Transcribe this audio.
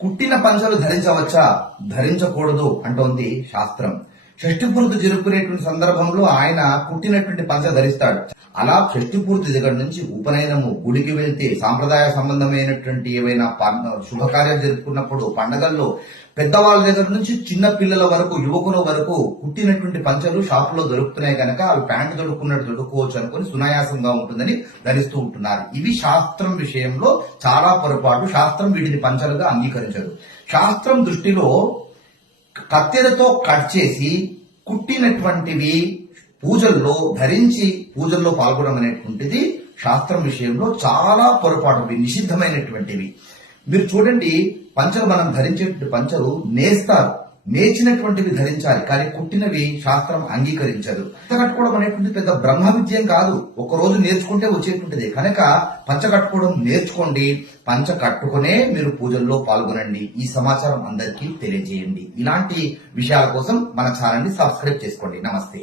కుట్టిన పంచలు ధరించవచ్చా, ధరించకూడదు అంటోంది శాస్త్రం. షష్ఠి పూర్తి జరుపుకునేటువంటి సందర్భంలో ఆయన కుట్టినటువంటి పంచ ధరిస్తాడు. అలా షష్ఠి పూర్తి దగ్గర నుంచి ఉపనయనము, గుడికి వెళ్తే, సాంప్రదాయ సంబంధమైనటువంటి ఏవైనా శుభకార్యాలు జరుపుకున్నప్పుడు, పండగల్లో పెద్దవాళ్ళ దగ్గర నుంచి చిన్న పిల్లల వరకు, యువకుల వరకు కుట్టినటువంటి పంచలు షాపులో దొరుకుతున్నాయి కనుక అవి ప్యాంటు దొరుకున్నట్టు దొరుకుకోవచ్చు అనుకుని సునాయాసంగా ఉంటుందని ధరిస్తూ ఉంటున్నారు. ఇవి శాస్త్రం విషయంలో చాలా పొరపాటు. శాస్త్రం వీటిని పంచలుగా అంగీకరించదు. శాస్త్రం దృష్టిలో కత్తెరతో కట్ చేసి కుట్టినటువంటివి పూజల్లో ధరించి పూజల్లో పాల్గొనడం అనేటువంటిది శాస్త్రం విషయంలో చాలా పొరపాటు, నిషిద్ధమైనటువంటివి. మీరు చూడండి, పంచలు మనం ధరించేటువంటి పంచలు నేస్తారు, నేర్చినటువంటివి ధరించాలి, కానీ కుట్టినవి శాస్త్రం అంగీకరించదు. పంచ కట్టుకోవడం అనేటువంటి పెద్ద బ్రహ్మ విద్యం కాదు, ఒకరోజు నేర్చుకుంటే వచ్చేటువంటిది కనుక పంచ కట్టుకోవడం నేర్చుకోండి. పంచ కట్టుకునే మీరు పూజల్లో పాల్గొనండి. ఈ సమాచారం అందరికీ తెలియజేయండి. ఇలాంటి విషయాల కోసం మన ఛానల్ ని సబ్స్క్రైబ్ చేసుకోండి. నమస్తే.